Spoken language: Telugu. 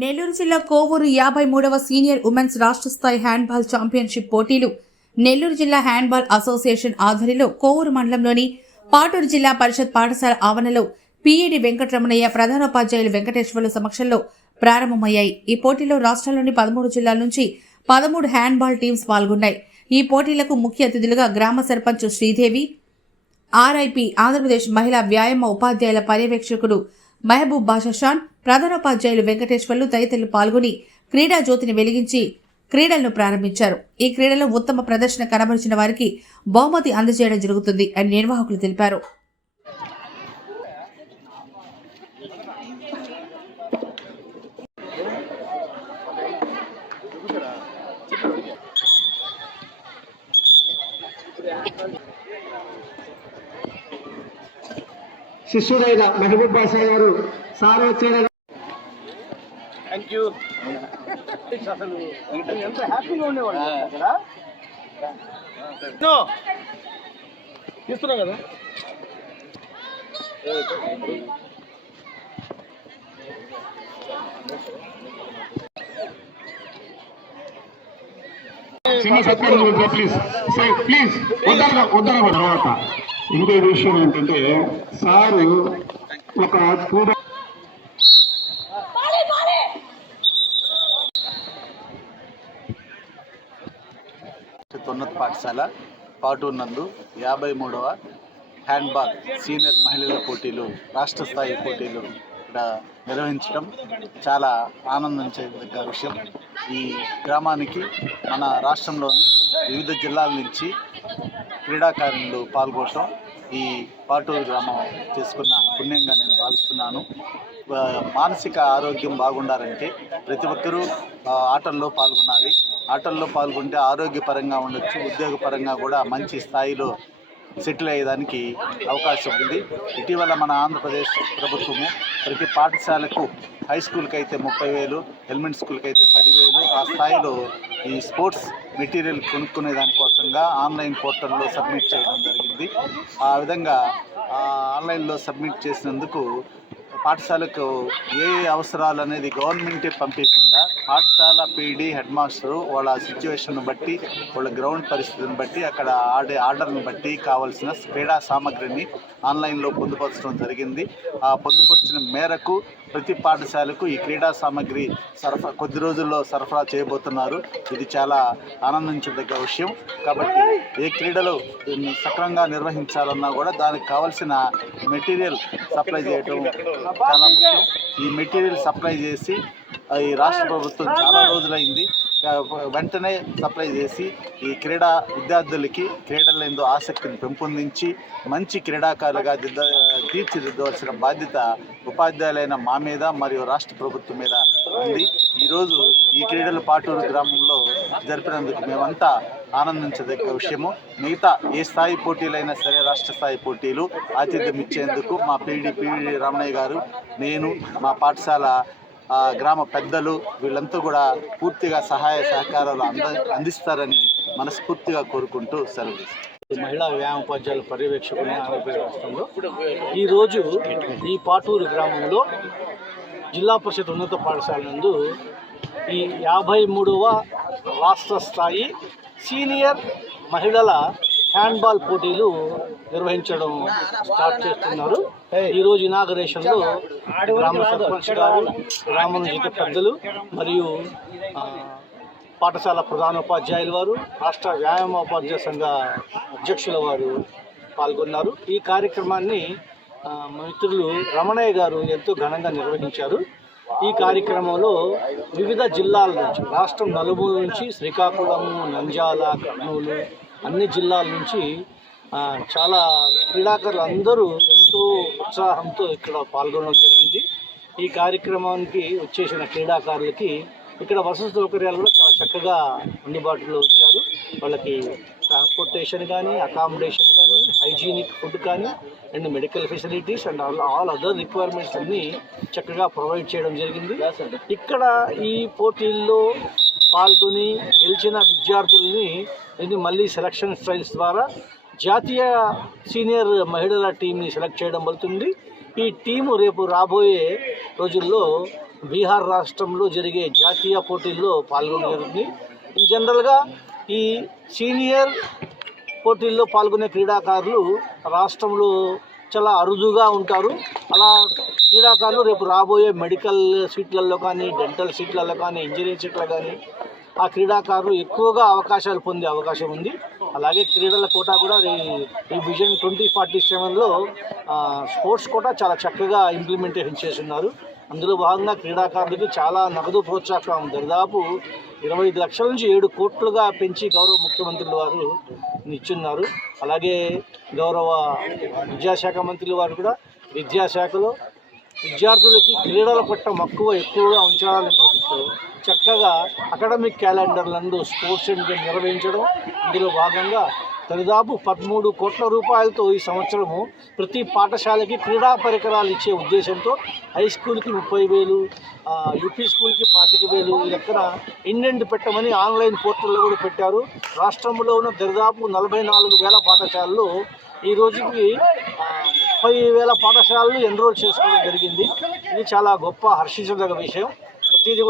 నెల్లూరు జిల్లా కోవూరు యాభై మూడవ సీనియర్ ఉమెన్స్ రాష్ట్ర స్థాయి హ్యాండ్బాల్ ఛాంపియన్షిప్ పోటీలు. నెల్లూరు జిల్లా హ్యాండ్బాల్ అసోసియేషన్ ఆధ్వర్యంలో కోవూరు మండలంలోని పాటూరు జిల్లా పరిషత్ పాఠశాల ఆవరణలో పీఈడి వెంకటరమణయ్య ప్రధానోపాధ్యాయులు వెంకటేశ్వర్ల సమక్షంలో ప్రారంభమయ్యాయి. ఈ పోటీలో రాష్ట్రంలోని పదమూడు జిల్లాల నుంచి పదమూడు హ్యాండ్బాల్ టీమ్స్ పాల్గొన్నాయి. ఈ పోటీలకు ముఖ్య అతిథులుగా గ్రామ సర్పంచ్ శ్రీదేవి ఆర్ఐపి ఆంధ్రప్రదేశ్ మహిళా వ్యాయామ ఉపాధ్యాయుల పర్యవేక్షకుడు మహబూబ్ బాషాషాన్ ప్రధానోపాధ్యాయులు వెంకటేశ్వర్లు తదితరులు పాల్గొని క్రీడా జ్యోతిని వెలిగించి క్రీడలను ప్రారంభించారు. ఈ క్రీడలో ఉత్తమ ప్రదర్శన కనబరిచిన వారికి బహుమతి అందజేయడం జరుగుతుంది అని నిర్వాహకులు తెలిపారు. శిష్యుడైన మెహబూబ్ బాషా గారు సార్ వచ్చేలా థ్యాంక్ యూ అసలు ఎంత హ్యాపీగా నో. తీస్తున్నాం కదా. చిన్న ప్లీజ్ ప్లీజ్ వద్దన వద్దన తర్వాత. ఇంకో విషయం ఏంటంటే సారు ఒక కూడా ఉన్నత పాఠశాల పాటూరు నందు యాభై మూడవ హ్యాండ్బాల్ సీనియర్ మహిళల పోటీలు రాష్ట్ర స్థాయి పోటీలు ఇక్కడ నిర్వహించడం చాలా ఆనందించదగ్గ విషయం. ఈ గ్రామానికి మన రాష్ట్రంలోని వివిధ జిల్లాల నుంచి క్రీడాకారులు పాల్గొనడం ఈ పాటూరు గ్రామం చేసుకున్న పుణ్యంగా నేను భావిస్తున్నాను. మానసిక ఆరోగ్యం బాగుండాలంటే ప్రతి ఒక్కరూ ఆటల్లో పాల్గొనాలి. ఆటల్లో పాల్గొంటే ఆరోగ్యపరంగా ఉండొచ్చు ఉద్యోగపరంగా కూడా మంచి స్థాయిలో సెటిల్ అయ్యేదానికి అవకాశం ఉంది. ఇటీవల మన ఆంధ్రప్రదేశ్ ప్రభుత్వము ప్రతి పాఠశాలకు హై స్కూల్కి అయితే ముప్పై వేలు ఎలిమెంట్ స్కూల్కి అయితే పదివేలు ఆ స్థాయిలో ఈ స్పోర్ట్స్ మెటీరియల్ కొనుక్కునే దానికోసంగా ఆన్లైన్ పోర్టల్లో సబ్మిట్ చేయడం జరిగింది. ఆ విధంగా ఆన్లైన్లో సబ్మిట్ చేసినందుకు పాఠశాలకు ఏ ఏ అవసరాలు అనేది గవర్నమెంటే కాకుండా పాఠశాల పీడీ హెడ్ మాస్టరు వాళ్ళ సిచ్యువేషన్ బట్టి వాళ్ళ గ్రౌండ్ పరిస్థితిని బట్టి అక్కడ ఆడే ఆర్డర్ని బట్టి కావాల్సిన క్రీడా సామగ్రిని ఆన్లైన్లో పొందుపరచడం జరిగింది. ఆ పొందుపరిచిన మేరకు ప్రతి పాఠశాలకు ఈ క్రీడా సామగ్రి సరఫరా కొద్ది రోజుల్లో సరఫరా చేయబోతున్నారు. ఇది చాలా ఆనందించదగ్గ విషయం. కాబట్టి ఏ క్రీడలు సక్రమంగా నిర్వహించాలన్నా కూడా దానికి కావాల్సిన మెటీరియల్ సప్లై చేయడం చాలా ముఖ్యం. ఈ మెటీరియల్ సప్లై చేసి ఈ రాష్ట్ర ప్రభుత్వం చాలా రోజులైంది. వెంటనే సప్లై చేసి ఈ క్రీడా విద్యార్థులకి క్రీడల ఎందు ఆసక్తిని పెంపొందించి మంచి క్రీడాకారులుగా దిద్ద తీర్చిదిద్దవలసిన బాధ్యత ఉపాధ్యాయులైన మా మీద మరియు రాష్ట్ర ప్రభుత్వం మీద ఉంది. ఈరోజు ఈ క్రీడలు పాటూరు గ్రామంలో జరిపినందుకు మేమంతా ఆనందించదగ్గ విషయము. మిగతా ఏ స్థాయి పోటీలైనా సరే రాష్ట్ర స్థాయి పోటీలు ఆతిథ్యం ఇచ్చేందుకు మా పీడి పీడి రమణయ్య గారు నేను మా పాఠశాల గ్రామ పెద్దలు వీళ్ళంతా కూడా పూర్తిగా సహాయ సహకారాలు అంద అందిస్తారని మనస్ఫూర్తిగా కోరుకుంటూ సెలవు మహిళా వ్యాయామోపాధ్యాయుల పర్యవేక్షకుని ఆంధ్రప్రదేశ్ రాష్ట్రంలో ఈరోజు ఈ పాటూరు గ్రామంలో జిల్లా పరిషత్ ఉన్నత పాఠశాల నందు ఈ యాభై మూడవ రాష్ట్ర స్థాయి సీనియర్ మహిళల హ్యాండ్బాల్ పోటీలు నిర్వహించడం స్టార్ట్ చేస్తున్నారు. ఈరోజు ఇనాగరేషన్లో గ్రామ సర్పంచ్ గారు గ్రామం పెద్దలు మరియు పాఠశాల ప్రధానోపాధ్యాయుల వారు రాష్ట్ర వ్యాయామోపాధ్యాయ సంఘ అధ్యక్షుల వారు పాల్గొన్నారు. ఈ కార్యక్రమాన్ని మిత్రులు రమణయ్య గారు ఎంతో ఘనంగా నిర్వహించారు. ఈ కార్యక్రమంలో వివిధ జిల్లాల నుంచి రాష్ట్రం నలుమూల నుంచి శ్రీకాకుళం నంజాల కర్నూలు అన్ని జిల్లాల నుంచి చాలా క్రీడాకారులు అందరూ ఎంతో ఉత్సాహంతో ఇక్కడ పాల్గొనడం జరిగింది. ఈ కార్యక్రమానికి వచ్చేసిన క్రీడాకారులకి ఇక్కడ వసతి సౌకర్యాలు కూడా చాలా చక్కగా అందుబాటులో ఇచ్చారు. వాళ్ళకి ట్రాన్స్పోర్టేషన్ కానీ అకామిడేషన్ కానీ హైజీనిక్ ఫుడ్ కానీ and medical facilities and all all other requirements అన్నీ చక్కగా ప్రొవైడ్ చేయడం జరిగింది. ఇక్కడ ఈ పోటీల్లో పాల్గొని గెలిచిన విద్యార్థుల్ని ఇది మళ్ళీ సెలక్షన్ స్టైల్స్ ద్వారా జాతీయ సీనియర్ మహిళల టీంని సెలెక్ట్ చేయడం జరుగుతుంది. ఈ టీము రేపు రాబోయే రోజుల్లో బీహార్ రాష్ట్రంలో జరిగే జాతీయ పోటీల్లో పాల్గొనడం జరుగుతుంది. జనరల్గా ఈ సీనియర్ పోటీల్లో పాల్గొనే క్రీడాకారులు రాష్ట్రంలో చాలా అరుదుగా ఉంటారు. అలా క్రీడాకారులు రేపు రాబోయే మెడికల్ సీట్లలో కానీ డెంటల్ సీట్లలో కానీ ఇంజనీరింగ్ సీట్లలో కానీ ఆ క్రీడాకారులు ఎక్కువగా అవకాశాలు పొందే అవకాశం ఉంది. అలాగే క్రీడల కోటా కూడా ఈ- ఈ విజన్ ట్వంటీ ఫార్టీ సెవెన్లో స్పోర్ట్స్ కోటా చాలా చక్కగా ఇంప్లిమెంటేషన్ చేస్తున్నారు. అందులో భాగంగా క్రీడాకారులకు చాలా నగదు ప్రోత్సాహం. దాదాపు ఇరవై ఐదు లక్షల నుంచి ఏడు కోట్లుగా పెంచి గౌరవ ముఖ్యమంత్రులు వారు ఇచ్చున్నారు అలాగే గౌరవ విద్యాశాఖ మంత్రులు వారు కూడా విద్యాశాఖలో విద్యార్థులకి క్రీడల పట్ల మక్కువ ఎక్కువగా ఉంచాలని చక్కగా అకాడమిక్ క్యాలెండర్లందు స్పోర్ట్స్ నిర్వహించడం. ఇందులో భాగంగా దాదాపు పదమూడు కోట్ల రూపాయలతో ఈ సంవత్సరము ప్రతి పాఠశాలకి క్రీడా పరికరాలు ఇచ్చే ఉద్దేశంతో హై స్కూల్కి ముప్పై వేలు యూపీ స్కూల్కి పాతిక వేలు ఈ లెక్కన ఇండెంట్ పెట్టమని ఆన్లైన్ పోర్టల్లో కూడా పెట్టారు. రాష్ట్రంలో ఉన్న దాదాపు నలభై నాలుగు వేల పాఠశాలలు ఈ రోజుకి ముప్పై వేల పాఠశాలలు ఎన్రోల్ చేసుకోవడం జరిగింది. ఇది చాలా గొప్ప హర్షించదగ్గ విషయం. ప్రతిదీ కూడా